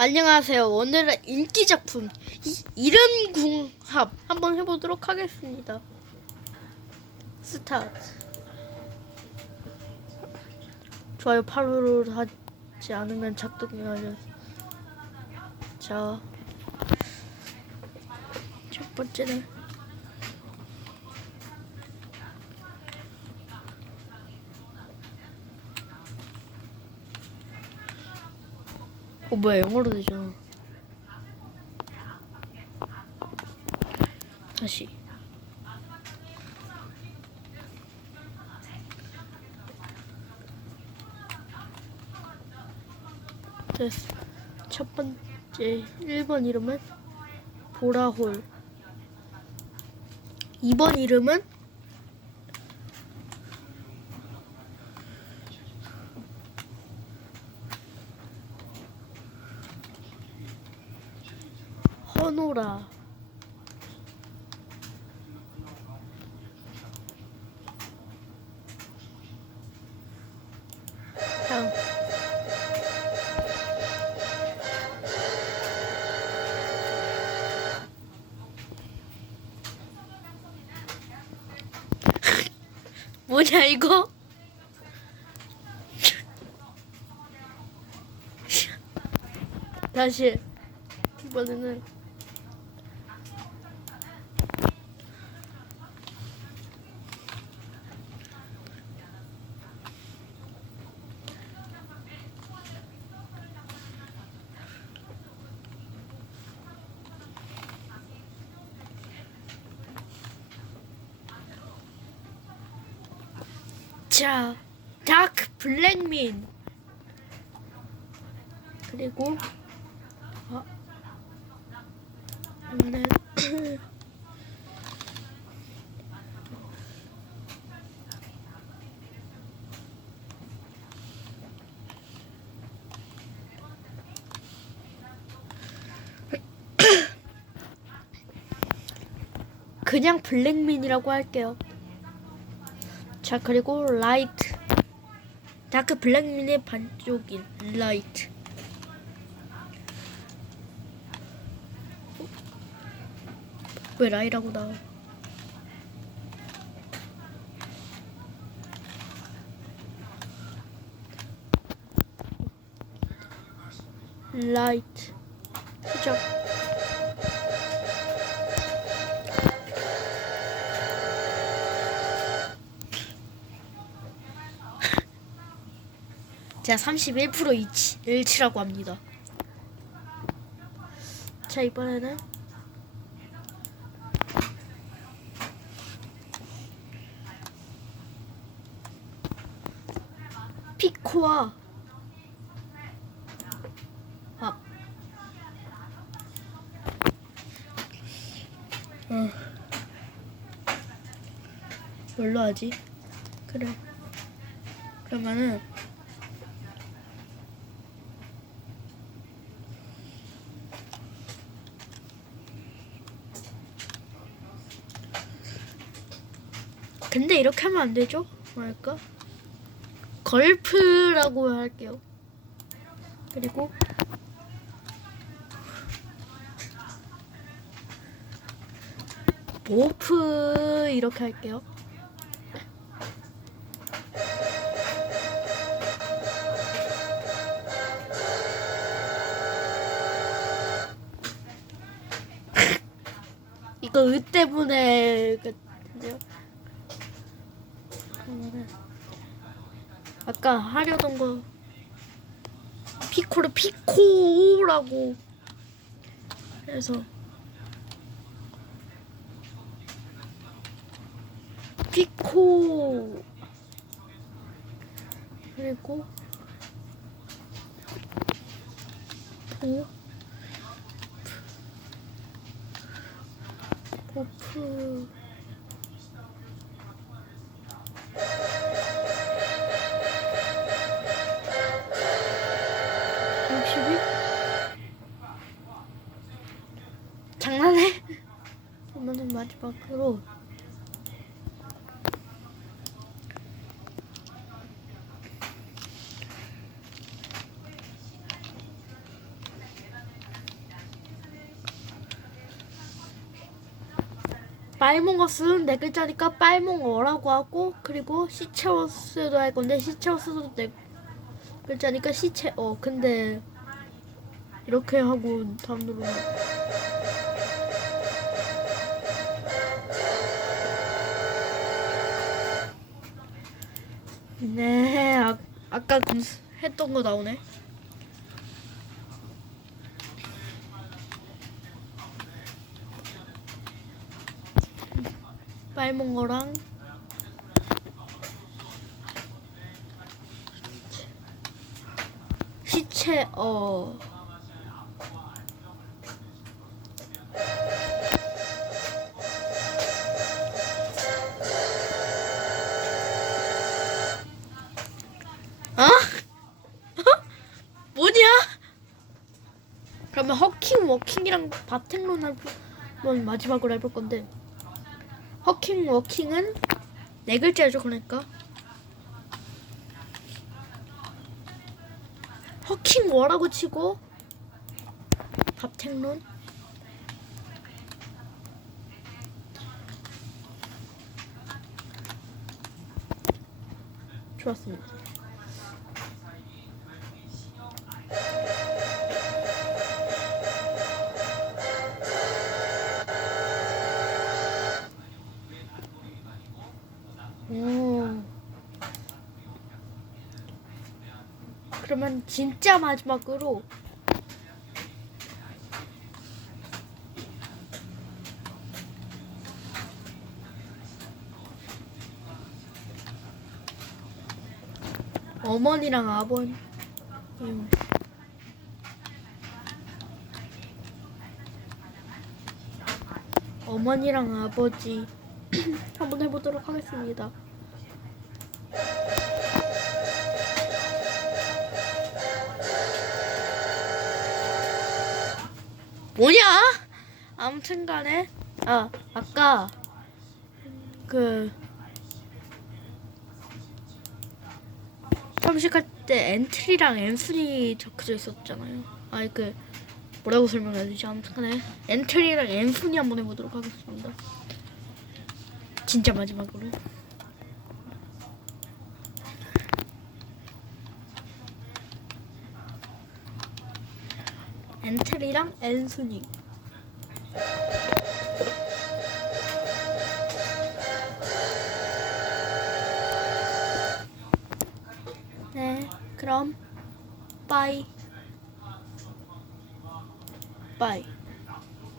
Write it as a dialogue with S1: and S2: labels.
S1: 안녕하세요. 오늘은 인기 작품 이- 이름 궁합 한번 해보도록 하겠습니다. 스타트. 좋아요 팔로우를 하지 않으면 작동이 알려. 자, 첫 번째는 어 뭐야 영어로 되잖아. 다시. 됐어. 첫 번째 1번 이름은 보라홀. 2번 이름은 다음. 뭐냐 이거? 다시 이번에는 자, 다크 블랙민 그리고 어, 오늘 그냥 블랙민이라고 할게요. 자 그리고 라이트. 다크 블랙민의 반쪽인 라이트. 어? 왜 라이라고 나와? 라이트. 시작 제가 31% 일치, 일치라고 합니다. 자 이번에는 피코와 아 어. 뭘로 하지? 그래 그러면은 근데 이렇게 하면 안 되죠? 뭐랄까? 걸프라고 할게요. 그리고 보프 이렇게 할게요. 이거 으 때문에 그런데요. 아까 하려던 거 피코를 피코라고 해서. 피코. 그리고 보 보프 장난해? 오늘은 마지막으로 빨몽거 쓰는 네 글자니까 빨몽어라고 하고 그리고 시체워스도 할 건데 시체워스도 네 글자니까 시체어 근데 이렇게 하고 다음 누르면 네 아, 아까 그 했던 거 나오네 빨몽어랑 시체 어 어? 바텐론 한번 마지막으로 해볼 건데. 허킹 워킹은 네 글자죠 그러니까. 허킹 워라고 치고 밥탱론. 좋았습니다. 그러면 진짜 마지막으로 어머니랑 아버님 어머니랑 아버지 한번 해보도록 하겠습니다. 뭐냐? 아무튼 간에 아 아까 그 점식할 때 엔트리랑 앤순이 적혀져 있었잖아요. 아니 그 뭐라고 설명해야 되지? 아무튼 간에 엔트리랑 앤순이 한번 해보도록 하겠습니다. 진짜 마지막으로. 엔트리랑 앤순이.